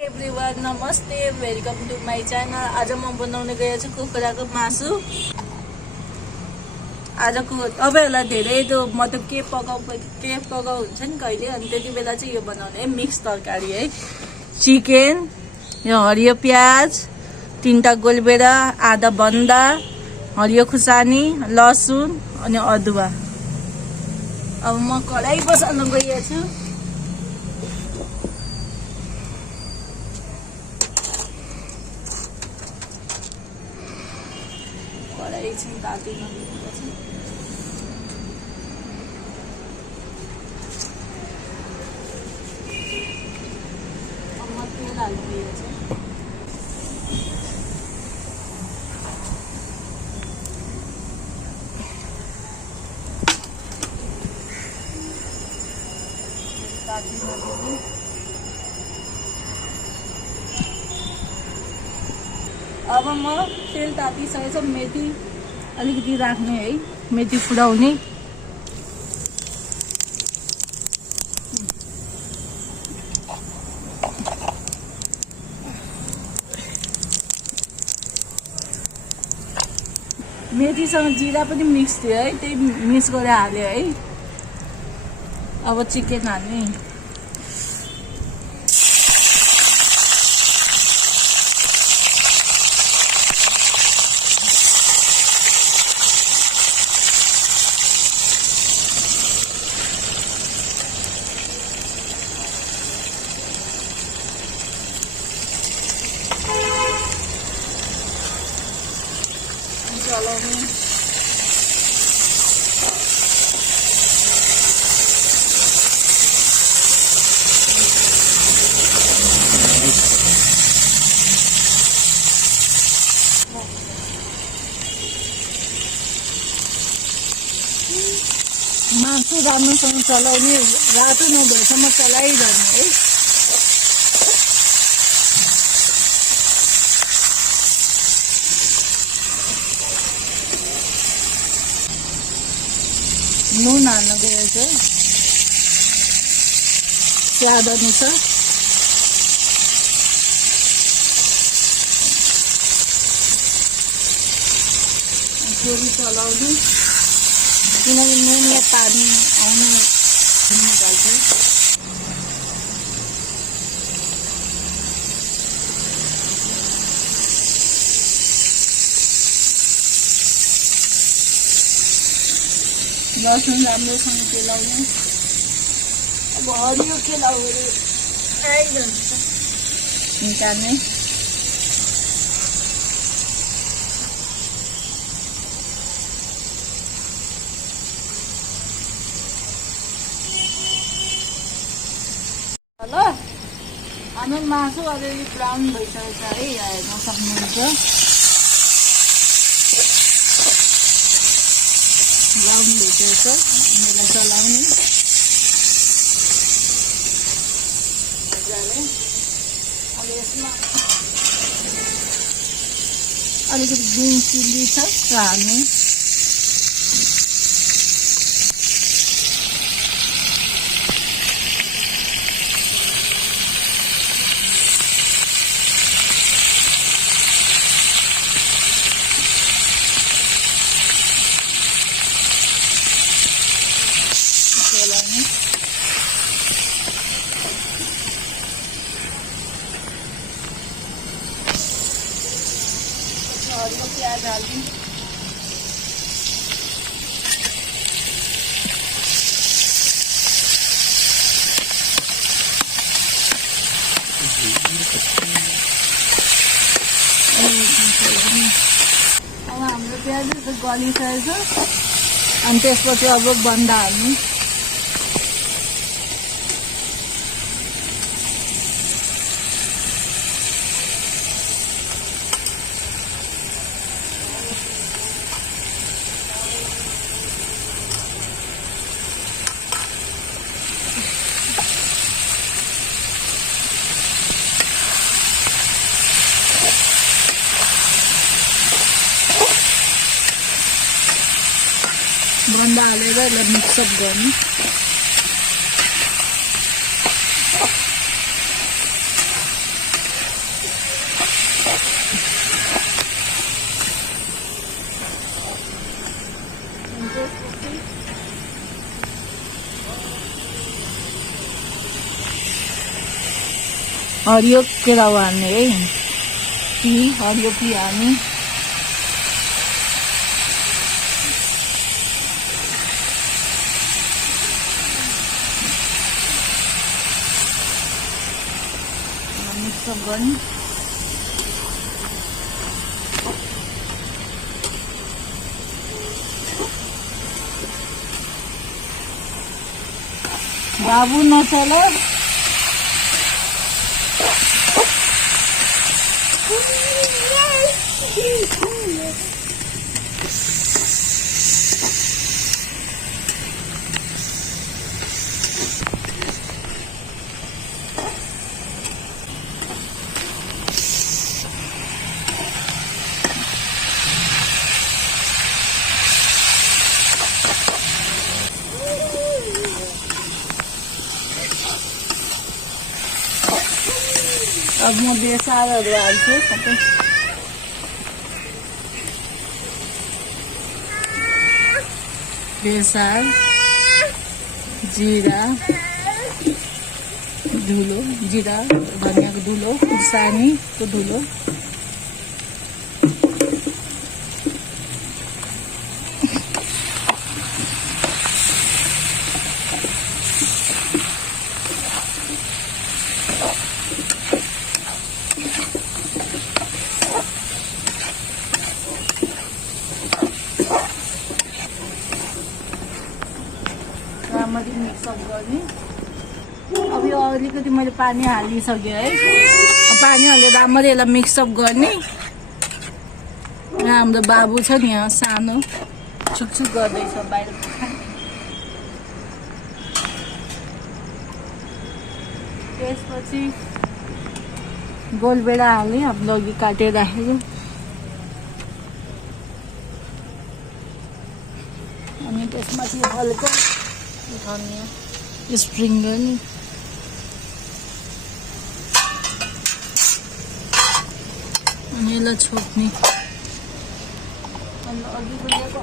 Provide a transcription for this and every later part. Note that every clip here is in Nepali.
एभ्रिवान नमस्ते वेलकम टु माई च्यानल। आज म बनाउने गएको छु कुखुराको मासु। आजको तपाईँहरूलाई धेरै मतलब के पकाउ हुन्छ नि कहिले, अनि त्यति बेला चाहिँ यो बनाउने है, मिक्स तरकारी है। चिकन, यो हरियो प्याज, 3टा गोलबेरा, आधा बन्दा, हरियो खुर्सानी, लसुन अनि अदुवा। अब म कराई बसाल्न गएको छु। एकछिन तातिन दिनुपर्छ। अब म तेल हाल्नु छ। अब म तेल तातिसकेछ, मेथी अलिकति राख्ने है, मेथी फुडाउने। मेथीसँग जिरा पनि मिक्स थियो है, त्यही मिक्स गरेर हाल्यो है। अब चिकन हाल्ने। चलाउने मासु राम्रोसँग चलाउने, रातो नभएसम्म चलाइरहने है। नुन हाल्न गएको छ स्वाद अनुसार। छोरी चलाउने, किनकि नुनले पानी आउनु निकाल्छ। लसुन राम्रोसँग केलाउने। अब हरियो केलाउहरू आइरहन्छ, निकाल्ने। ल हाम्रो मासु अलिअलि ब्राउन भइसकेको छ है, हेर्न सक्नुहुन्छ। ब्राउन भइसकेको छ, मैले चलाउने मजाले। अब यसमा अलिकति ग्रिन चिल्ली छ, हाल्ने। हरियो प्याज हाल्ने। अब हाम्रो प्याज गलिसकेको छ, अनि त्यसपछि अब बन्दा हाल्ने। बन्दा हालेर यसलाई मिक्सअप गर्नु। हरियो केराउ हाल्ने है हरियो पी हाल्ने मिक्सअप गर्ने बाबू नचल अब म बेसारहरू हाल्छु सबै बेसार जिरा धुलो जिरा धनियाँको धुलो खुर्सानीको धुलो राम्ररी मिक्सअप गर्ने अब यो अलिकति मैले पानी हालिसकेँ है पानी हालेर राम्ररी यसलाई मिक्सअप गर्ने यहाँ हाम्रो बाबु छ नि यहाँ सानो छुकछुक गर्दैछ बाहिर त्यसपछि गोलबेडा हाल्ने हामीले अघि काटेर राखेको अनि त्यसमाथि हल्का धनियाँ स्प्रिङ गर्ने अनि यसलाई छोप्ने अनि अघि बोलेको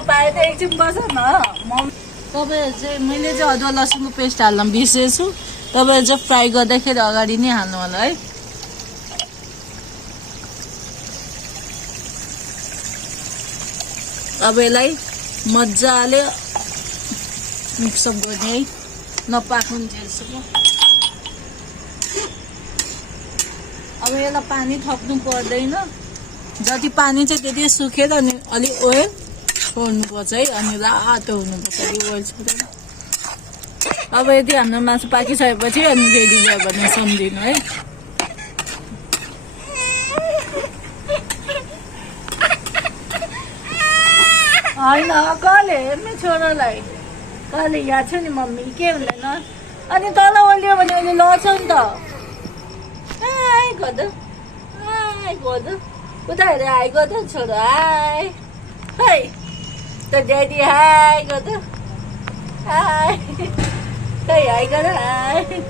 पाए त एकछिन बस न तपाईहरु चाहिँ मैले चाहिँ अदुवा लसुनको पेस्ट हाल्न बिर्सेछु तपाईहरु चाहिँ फ्राई गर्दाखेरि अगाडि नै हाल्नु होला है अब यसलाई मजाले मिक्सअप गर्ने है नपाक्नुन्जेलसम्म अब यसलाई पानी थप्नु पर्दैन जति पानी चाहिँ त्यति सुकेर अनि अलि ओइल छोड्नुपर्छ है अनि रातो हुनुपर्छ ओइल छोडेर अब यदि हाम्रो मासु पाकिसकेपछि अनि रेडी भयो भने सम्झिनु है होइन कहिले हेर्ने छोरालाई कहिले याद छ नि मम्मी के हुँदैन अनि तल ओल्यो भने अहिले लड्छ नि त आइ गद उता हेरेर हाई गद छोरो हाई हाई त ड्याडी हाई गद हाई खै हाई गर हाई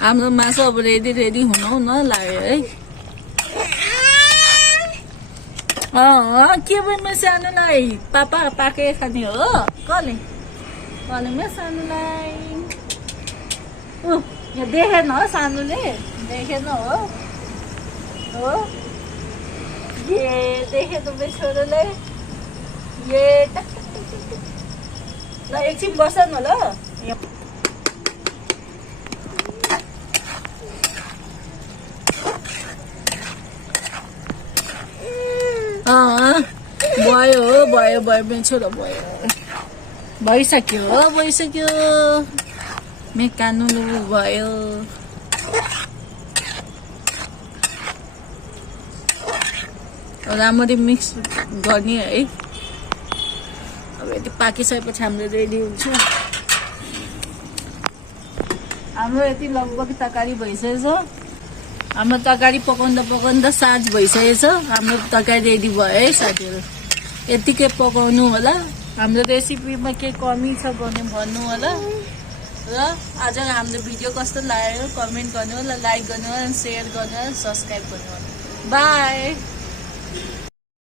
हाम्रो मासु अब रेडी हुन लाग्यो है के भयो सानोलाई पापा पाके खाने हो कसले मेरो सानोलाई यहाँ देखेन हो सानोले देखेन हो ये देखेन मेरो छोरोले ये ल एकछिन बस न ल भयो मेरो छोरो भयो भइसक्यो मेकानु भयो राम्ररी मिक्स गर्ने है। अब यति पाकिसकेपछि हाम्रो रेडी हुन्छ। हाम्रो यति लगभग तरकारी भइसकेछ। हाम्रो तरकारी पकाउँदा साँझ भइसकेछ। हाम्रो तरकारी रेडी भयो है साथीहरू। यतिकै पकाउनु होला। हाम्रो रेसिपीमा के कमी छ भने भन्नु होला। र आज हाम्रो भिडियो कस्तो लाग्यो कमेन्ट गर्नु होला, लाइक गर्नु होला, सेयर गर्नु होला, सब्स्क्राइब गर्नु होला। बाई।